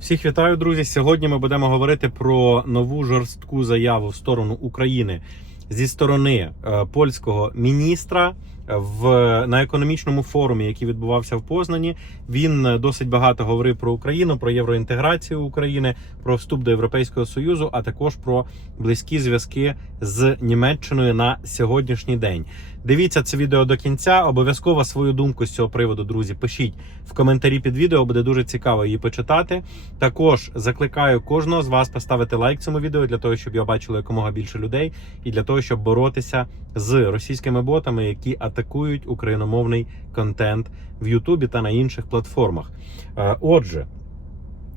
Всіх вітаю, друзі. Сьогодні ми будемо говорити про нову жорстку заяву в сторону України зі сторони е, польського міністра в на економічному форумі, який відбувався в Познані. Він е, досить багато говорив про Україну, про євроінтеграцію України, про вступ до Європейського союзу, а також про близькі зв'язки з Німеччиною на сьогоднішній день. Дивіться це відео до кінця. Обов'язково свою думку з цього приводу, друзі, пишіть в коментарі під відео. Буде дуже цікаво її почитати. Також закликаю кожного з вас поставити лайк цьому відео для того, щоб його бачило якомога більше людей, і для того, щоб боротися з російськими ботами, які атакують україномовний контент в Ютубі та на інших платформах. Е, Отже.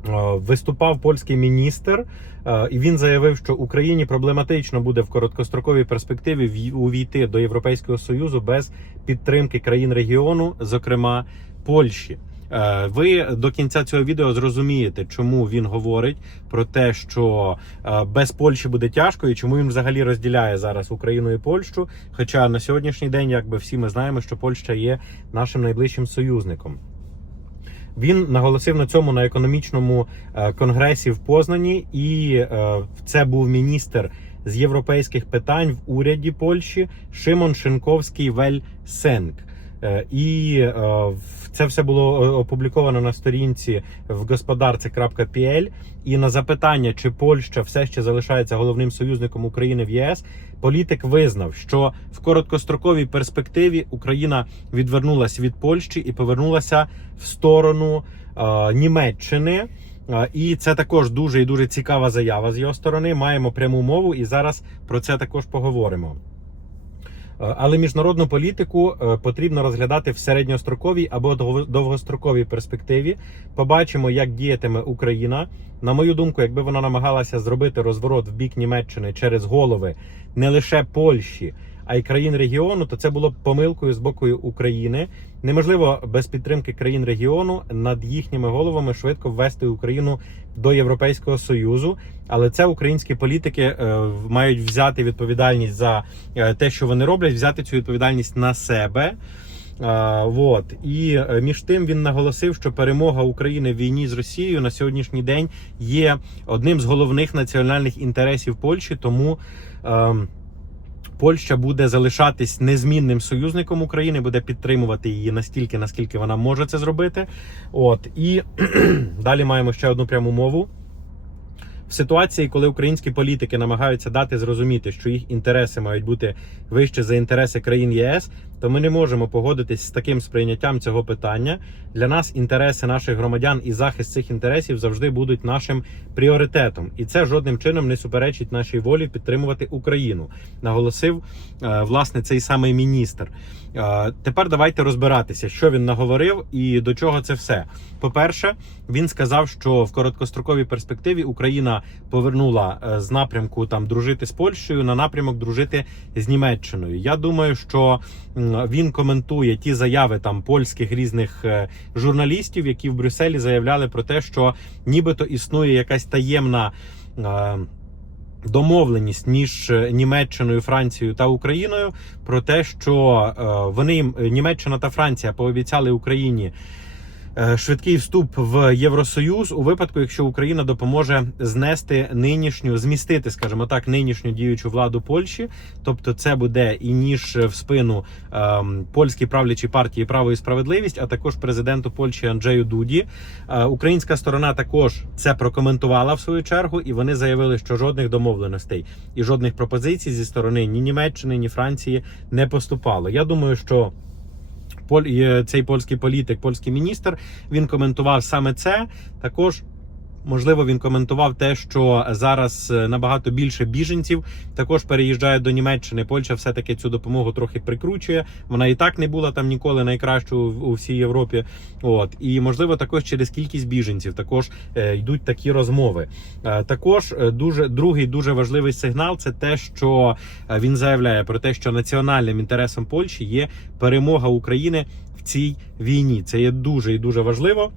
Е, Виступав польський міністр, е, і він заявив, що Україні проблематично буде в короткостроковій перспективі увійти до Європейського союзу без підтримки країн регіону, зокрема Польщі. Е, Ви до кінця цього відео зрозумієте, чому він говорить про те, що е, без Польщі буде тяжко, і чому він взагалі розділяє зараз Україну і Польщу. Хоча на сьогоднішній день, якби всі ми знаємо, що Польща є нашим найближчим союзником. Він наголосив на цьому на економічному е, конгресі в Познані, і це був міністр з європейських питань в уряді Польщі Шимон Шинковський Вельсенк. Е, І е, це все було е, опубліковано на сторінці в господарці.pl. І на запитання, чи Польща все ще залишається головним союзником України в ЄС, політик визнав, що в короткостроковій перспективі Україна відвернулася від Польщі і повернулася в сторону Німеччини. І це також дуже і дуже цікава заява з його сторони. Маємо пряму мову, і зараз про це також поговоримо. Е, Але міжнародну політику е, потрібно розглядати в середньостроковій або довго- довгостроковій перспективі. Побачимо, як діятиме Україна. На мою думку, якби вона намагалася зробити розворот в бік Німеччини через голови не лише Польщі, а й країн регіону, то це було б помилкою з боку України. Неможливо без підтримки країн регіону над їхніми головами швидко ввести Україну до Європейського союзу. Але це українські політики е, мають взяти відповідальність за е, те, що вони роблять, взяти цю відповідальність на себе. А, вот і е, між тим він наголосив, що перемога України в війні з Росією на сьогоднішній день є одним з головних національних інтересів Польщі. Тому ем, Польща буде залишатись незмінним союзником України, буде підтримувати її настільки, наскільки вона може це зробити. От і далі маємо ще одну пряму мову. В ситуації, коли українські політики намагаються дати зрозуміти, що їх інтереси мають бути вище за інтереси країн ЄС, то ми не можемо погодитись з таким сприйняттям цього питання. Для нас інтереси наших громадян і захист цих інтересів завжди будуть нашим пріоритетом, і це жодним чином не суперечить нашій волі підтримувати Україну. Наголосив е, власне цей самий міністр. Е, Тепер давайте розбиратися, що він наговорив і до чого це все. По-перше, він сказав, що в короткостроковій перспективі Україна повернула е, з напрямку там дружити з Польщею на напрямок дружити з Німеччиною. Я думаю, що він коментує ті заяви там польських різних е, журналістів, які в Брюсселі заявляли про те, що нібито існує якась таємна. е, Домовленість між Німеччиною, Францією та Україною про те, що вони Німеччина та Франція пообіцяли Україні швидкий вступ в Євросоюз у випадку, якщо Україна допоможе знести нинішню, змістити, скажімо так, нинішню діючу владу Польщі. Тобто, це буде і ніж в спину ем, польській правлячій партії Право і справедливість, а також президенту Польщі Анджею Дуді. Е, Українська сторона також це прокоментувала в свою чергу, і вони заявили, що жодних домовленостей і жодних пропозицій зі сторони ні Німеччини, ні Франції не поступало. Я думаю, що. Поль цей польський політик, польський міністр, він коментував саме це. Також можливо він коментував те, що зараз е, набагато більше біженців також переїжджають до Німеччини. Польща все таки цю допомогу трохи прикручує. Вона і так не була там ніколи найкращою у всій Європі. От і можливо, також через кількість біженців також е, йдуть такі розмови. Е, також дуже другий дуже важливий сигнал це те, що він заявляє про те, що національним інтересом Польщі є перемога України в цій війні. Це є дуже і дуже важливо.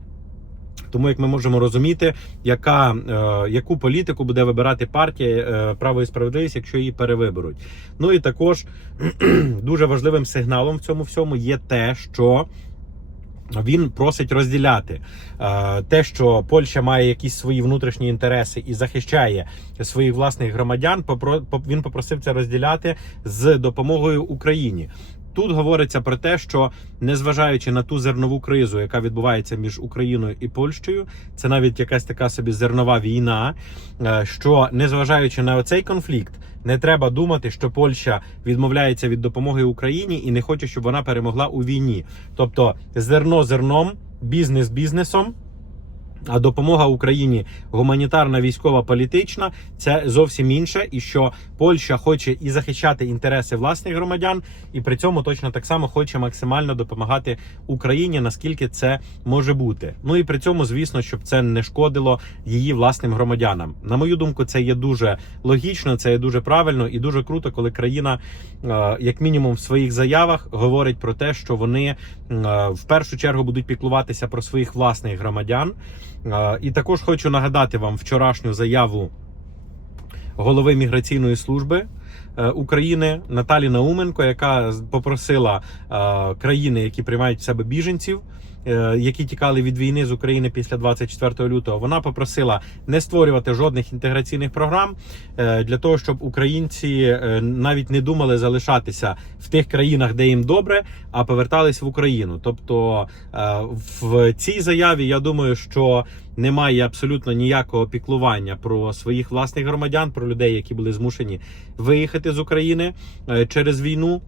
Тому як ми можемо розуміти, яка, е, яку політику буде вибирати партія е, право і справедливість, якщо її перевиберуть. Ну і також дуже важливим сигналом в цьому всьому є те, що Він просить розділяти е, те, що Польща має якісь свої внутрішні інтереси і захищає своїх власних громадян. Він попросив це розділяти з допомогою Україні. Тут говориться про те, що незважаючи на ту зернову кризу, яка відбувається між Україною і Польщею, це навіть якась така собі зернова війна. е, Що незважаючи на цей конфлікт, не треба думати, що Польща відмовляється від допомоги Україні і не хоче, щоб вона перемогла у війні. Тобто зерно зерном, бізнес бізнесом. А допомога Україні гуманітарна, військова, політична це зовсім інше, і що Польща хоче і захищати інтереси власних громадян, і при цьому точно так само хоче максимально допомагати Україні, наскільки це може бути. Ну і при цьому, звісно, щоб це не шкодило її власним громадянам. На мою думку, це є дуже логічно, це є дуже правильно і дуже круто, коли країна, е, як мінімум, в своїх заявах говорить про те, що вони е, в першу чергу будуть піклуватися про своїх власних громадян. І також хочу нагадати вам вчорашню заяву голови міграційної служби е, України Наталі Науменко, яка попросила е, країни, які приймають в себе біженців. Е, Які тікали від війни з України після 24 лютого, вона попросила не створювати жодних інтеграційних програм е, для того, щоб українці е, навіть не думали залишатися в тих країнах, де їм добре, а повертались в Україну. Тобто в цій заяві я думаю, що немає абсолютно ніякого піклування про своїх власних громадян, про людей, які були змушені виїхати з України через війну.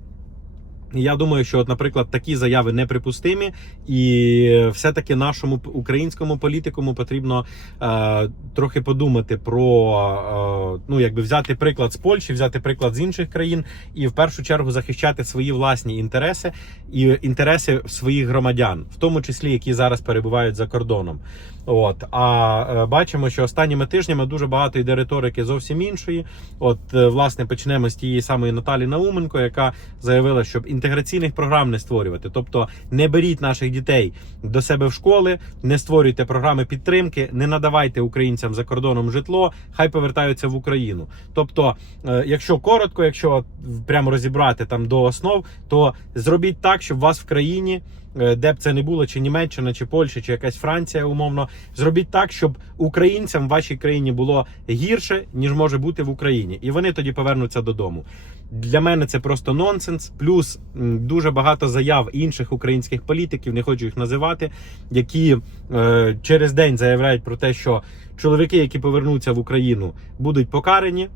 Я думаю, що, от, наприклад, такі заяви неприпустимі, і все-таки нашому українському політикуму потрібно е, трохи подумати про е, ну, якби взяти приклад з Польщі, взяти приклад з інших країн, і в першу чергу захищати свої власні інтереси і інтереси своїх громадян, в тому числі які зараз перебувають за кордоном. От а е, бачимо, що останніми тижнями дуже багато йде риторики зовсім іншої. От, е, власне, почнемо з тієї самої Наталі Науменко, яка заявила, щоб інтеграційних програм не створювати. Тобто не беріть наших дітей до себе в школи, не створюйте програми підтримки, не надавайте українцям за кордоном житло, хай повертаються в Україну. Тобто, е, якщо коротко, якщо прямо розібрати там до основ, то зробіть так, щоб вас в країні. Е, Де б це не було, чи Німеччина, чи Польща, чи якась Франція, умовно, зробіть так, щоб українцям в вашій країні було гірше, ніж може бути в Україні, і вони тоді повернуться додому. Для мене це просто нонсенс. Плюс дуже багато заяв інших українських політиків, не хочу їх називати, які е, через день заявляють про те, що чоловіки, які повернуться в Україну, будуть покарані.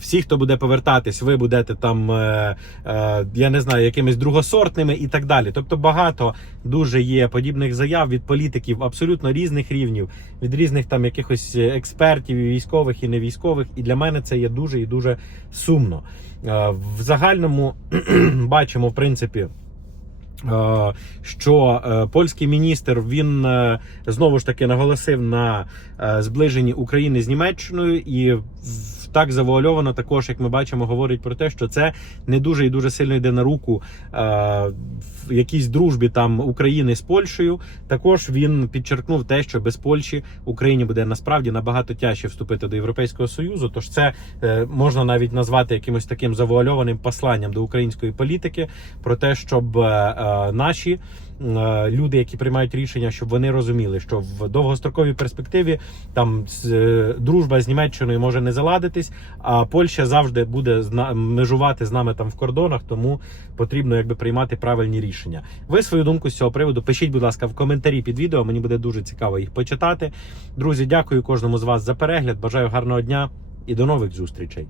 Всі, хто буде повертатись, ви будете там, е, е, я не знаю, якимись другосортними і так далі. Тобто багато дуже є подібних заяв від політиків абсолютно різних рівнів, від різних там якихось експертів, і військових і невійськових. І для мене це є дуже і дуже сумно. Е, в загальному бачимо, в принципі. Що польський міністр він знову ж таки наголосив на зближенні України з Німеччиною, і так завуальовано також, як ми бачимо, говорить про те, що це не дуже і дуже сильно йде на руку е, в якійсь дружбі там України з Польщею. Також він підчеркнув те, що без Польщі Україні буде насправді набагато тяжче вступити до Європейського союзу. Тож це е, можна навіть назвати якимось таким завуальованим посланням до української політики про те, щоб е, е, наші люди, які приймають рішення, щоб вони розуміли, що в довгостроковій перспективі там е, дружба з Німеччиною може не заладитись, а Польща завжди буде межувати з нами там в кордонах, тому потрібно якби приймати правильні рішення. Ви свою думку з цього приводу пишіть, будь ласка, в коментарі під відео. Мені буде дуже цікаво їх почитати. Друзі, дякую кожному з вас за перегляд. Бажаю гарного дня і до нових зустрічей.